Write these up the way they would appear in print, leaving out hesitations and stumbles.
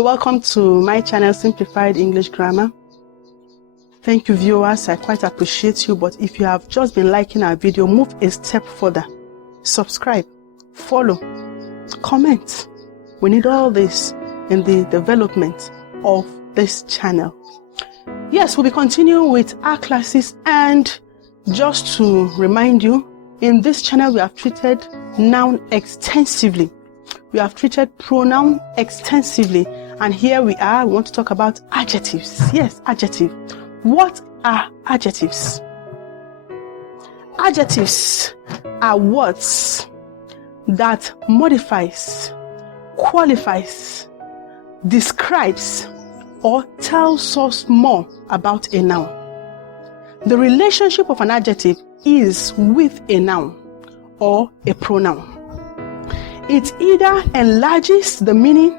You're welcome to my channel, Simplified English Grammar. Thank you, viewers. I quite appreciate you. But if you have just been liking our video, move a step further. Subscribe, follow, comment. We need all this in the development of this channel. Yes, we'll be continuing with our classes, and just to remind you, in this channel we have treated noun extensively. We have treated pronoun extensively, and here we want to talk about adjectives. Yes, adjective. What are adjectives? Adjectives are words that modifies, qualifies, describes, or tells us more about a noun. The relationship of an adjective is with a noun or a pronoun. It either enlarges the meaning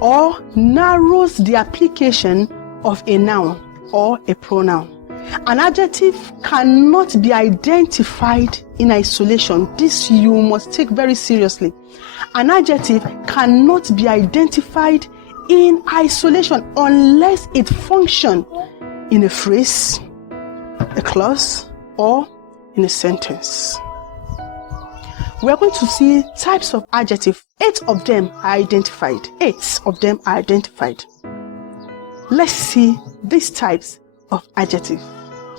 or narrows the application of a noun or a pronoun. An adjective cannot be identified in isolation. This you must take very seriously. An adjective cannot be identified in isolation unless it functions in a phrase, a clause, or in a sentence. We are going to see types of adjective. 8 of them are identified. 8 of them are identified. Let's see these types of adjective.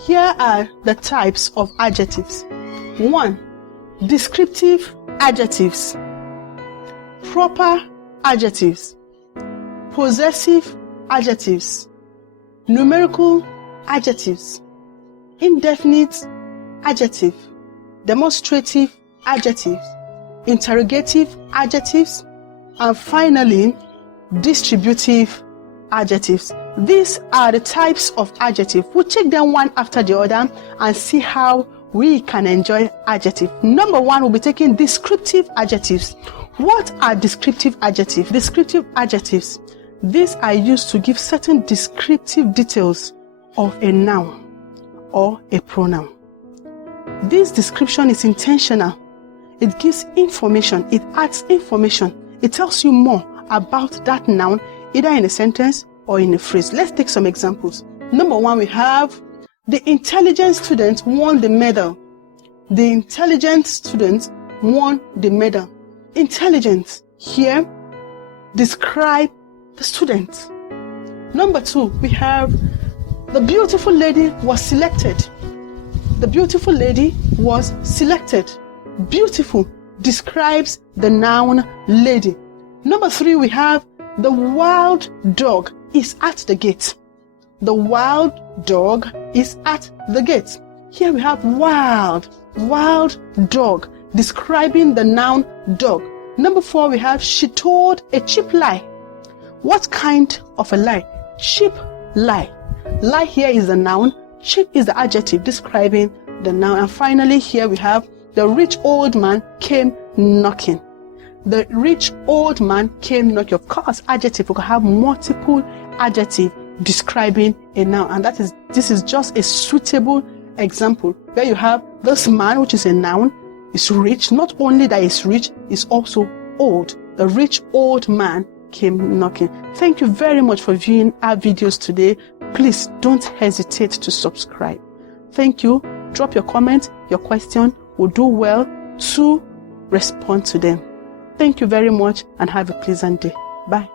Here are the types of adjectives. 1. Descriptive adjectives. Proper adjectives. Possessive adjectives. Numerical adjectives. Indefinite adjective. Demonstrative adjectives. Interrogative adjectives. And finally, distributive adjectives. These are the types of adjective. We'll take them one after the other and see how we can enjoy adjective. Number 1, we'll be taking descriptive adjectives. What are descriptive adjectives? Descriptive adjectives. These are used to give certain descriptive details of a noun or a pronoun. This description is intentional. It gives information. It adds information. It tells you more about that noun, either in a sentence or in a phrase. Let's take some examples. Number 1, we have the intelligent student won the medal. The intelligent student won the medal. Intelligent here describe the student. Number 2, we have the beautiful lady was selected. The beautiful lady was selected. Beautiful describes the noun lady. Number 3, we have the wild dog is at the gate. The wild dog is at the gate. Here we have wild dog describing the noun dog. Number 4, we have she told a cheap lie. What kind of a lie? Cheap lie. Lie here is the noun. Cheap is the adjective describing the noun. And finally, here we have the rich old man came knocking. The rich old man came knocking. Of course, adjective, we can have multiple adjectives describing a noun. And this is just a suitable example where you have this man, which is a noun, is rich. Not only that he's rich, he's also old. The rich old man came knocking. Thank you very much for viewing our videos today. Please don't hesitate to subscribe. Thank you. Drop your comment, your question. We'll do well to respond to them. Thank you very much and have a pleasant day. Bye.